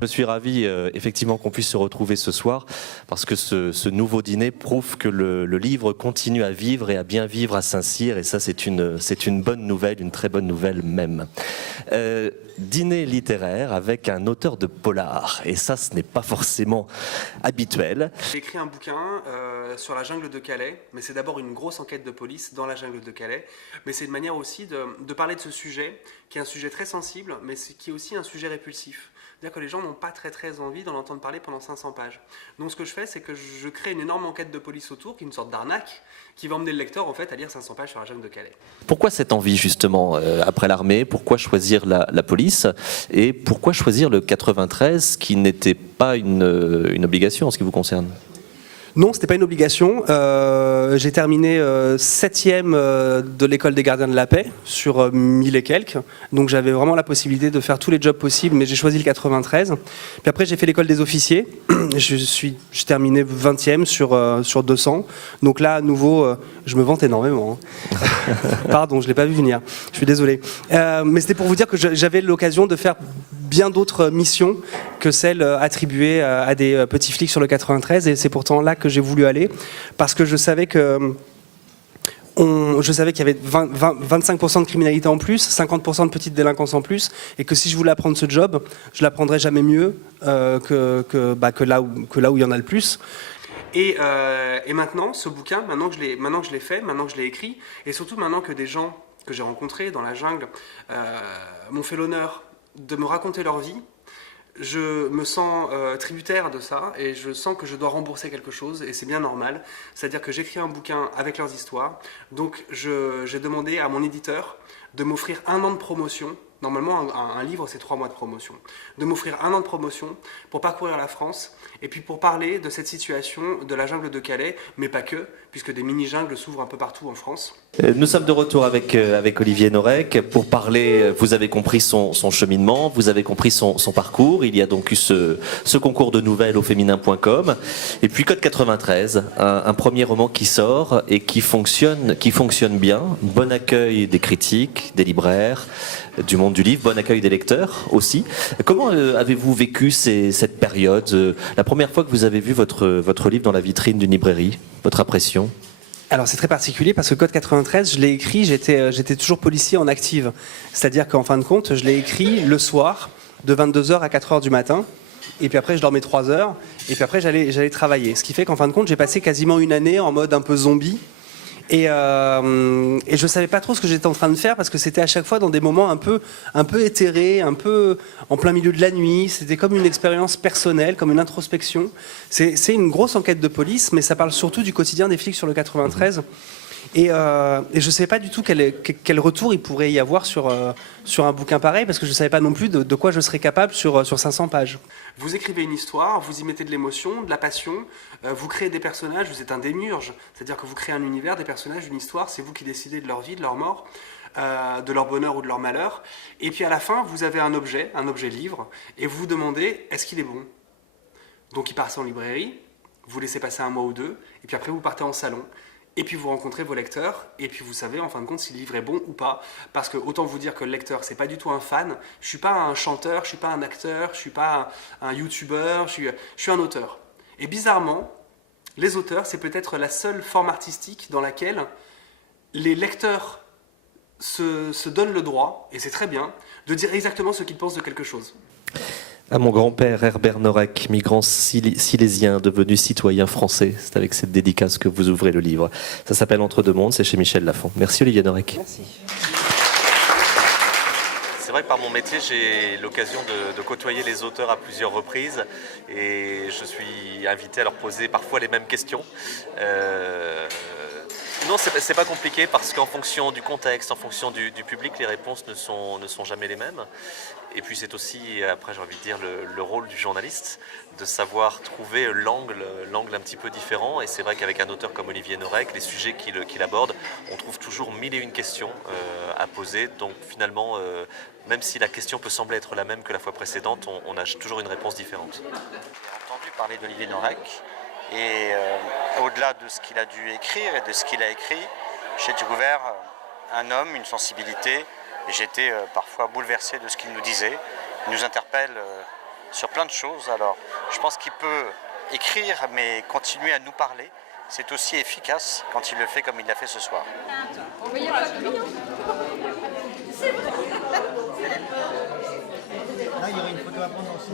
Je suis ravi effectivement qu'on puisse se retrouver ce soir parce que ce nouveau dîner prouve que le livre continue à vivre et à bien vivre à Saint-Cyr, et ça c'est une bonne nouvelle, une très bonne nouvelle même. Dîner littéraire avec un auteur de polar, et ça ce n'est pas forcément habituel. J'ai écrit un bouquin sur la jungle de Calais, mais c'est d'abord une grosse enquête de police dans la jungle de Calais, mais c'est une manière aussi de parler de ce sujet, qui est un sujet très sensible, mais qui est aussi un sujet répulsif. C'est-à-dire que les gens n'ont pas très envie d'en entendre parler pendant 500 pages. Donc ce que je fais, c'est que je crée une énorme enquête de police autour, qui est une sorte d'arnaque, qui va emmener le lecteur en fait à lire 500 pages sur la jungle de Calais. Pourquoi cette envie justement après l'armée? Pourquoi choisir la police? Et pourquoi choisir le 93 qui n'était pas une obligation en ce qui vous concerne? Non, c'était pas une obligation. J'ai terminé 7e de l'école des gardiens de la paix sur 1000 et quelques. Donc j'avais vraiment la possibilité de faire tous les jobs possibles, mais j'ai choisi le 93. Puis après j'ai fait l'école des officiers. J'ai terminé 20e sur 200. Donc là à nouveau, je me vante énormément. Pardon, je l'ai pas vu venir. Je suis désolé. Mais c'était pour vous dire que j'avais l'occasion de faire bien d'autres missions que celles attribuées à des petits flics sur le 93, et c'est pourtant là que j'ai voulu aller, parce que je savais qu'il y avait 25% de criminalité en plus, 50% de petite délinquance en plus, et que si je voulais apprendre ce job, je l'apprendrais jamais mieux que là où il y en a le plus. Et maintenant, ce bouquin, maintenant que je l'ai fait, maintenant que je l'ai écrit, et surtout maintenant que des gens que j'ai rencontrés dans la jungle m'ont fait l'honneur de me raconter leur vie, je me sens tributaire de ça, et je sens que je dois rembourser quelque chose, et c'est bien normal. C'est-à-dire que j'écris un bouquin avec leurs histoires, donc j'ai demandé à mon éditeur de m'offrir 1 an de promotion. Normalement, un livre, c'est 3 mois de promotion. De m'offrir 1 an de promotion pour parcourir la France, et puis pour parler de cette situation de la jungle de Calais, mais pas que, puisque des mini-jungles s'ouvrent un peu partout en France. Nous sommes de retour avec Olivier Norek pour parler, vous avez compris son cheminement, vous avez compris son parcours. Il y a donc eu ce concours de nouvelles au féminin.com. Et puis Code 93, un premier roman qui sort et qui fonctionne bien. Bon accueil des critiques, des libraires, du monde du livre, bon accueil des lecteurs aussi. Comment avez-vous vécu cette période? La première fois que vous avez vu votre livre dans la vitrine d'une librairie, votre impression? Alors c'est très particulier parce que Code 93, je l'ai écrit, j'étais toujours policier en active. C'est-à-dire qu'en fin de compte, je l'ai écrit le soir, de 22h à 4h du matin. Et puis après, je dormais 3 heures. Et puis après, j'allais travailler. Ce qui fait qu'en fin de compte, j'ai passé quasiment une année en mode un peu zombie. Et je savais pas trop ce que j'étais en train de faire parce que c'était à chaque fois dans des moments un peu éthérés, un peu en plein milieu de la nuit. C'était comme une expérience personnelle, comme une introspection. C'est une grosse enquête de police, mais ça parle surtout du quotidien des flics sur le 93. Et je ne savais pas du tout quel retour il pourrait y avoir sur un bouquin pareil, parce que je ne savais pas non plus de quoi je serais capable sur 500 pages. Vous écrivez une histoire, vous y mettez de l'émotion, de la passion, vous créez des personnages, vous êtes un démiurge, c'est-à-dire que vous créez un univers, des personnages, une histoire, c'est vous qui décidez de leur vie, de leur mort, de leur bonheur ou de leur malheur. Et puis à la fin, vous avez un objet livre, et vous vous demandez, est-ce qu'il est bon? Donc il passe en librairie, vous laissez passer 1 mois ou 2, et puis après vous partez en salon. Et puis vous rencontrez vos lecteurs, et puis vous savez en fin de compte si le livre est bon ou pas. Parce que autant vous dire que le lecteur, c'est pas du tout un fan. Je suis pas un chanteur, je suis pas un acteur, je suis pas un youtubeur, je suis un auteur. Et bizarrement, les auteurs, c'est peut-être la seule forme artistique dans laquelle les lecteurs se donnent le droit, et c'est très bien, de dire exactement ce qu'ils pensent de quelque chose. À mon grand-père Herbert Norek, migrant silésien devenu citoyen français. C'est avec cette dédicace que vous ouvrez le livre. Ça s'appelle Entre deux mondes, c'est chez Michel Lafon. Merci Olivier Norek. Merci. C'est vrai que par mon métier, j'ai l'occasion de côtoyer les auteurs à plusieurs reprises et je suis invité à leur poser parfois les mêmes questions. Non, c'est pas compliqué parce qu'en fonction du contexte, en fonction du public, les réponses ne sont jamais les mêmes. Et puis c'est aussi, après j'ai envie de dire, le rôle du journaliste, de savoir trouver l'angle un petit peu différent. Et c'est vrai qu'avec un auteur comme Olivier Norek, les sujets qu'il aborde, on trouve toujours 1001 questions à poser. Donc finalement, même si la question peut sembler être la même que la fois précédente, on a toujours une réponse différente. J'ai entendu parler d'Olivier Norek. Et au-delà de ce qu'il a dû écrire et de ce qu'il a écrit, j'ai découvert un homme, une sensibilité, et j'étais parfois bouleversé de ce qu'il nous disait. Il nous interpelle sur plein de choses. Alors, je pense qu'il peut écrire, mais continuer à nous parler. C'est aussi efficace quand il le fait comme il l'a fait ce soir. Là, il y aurait une photo à prendre aussi.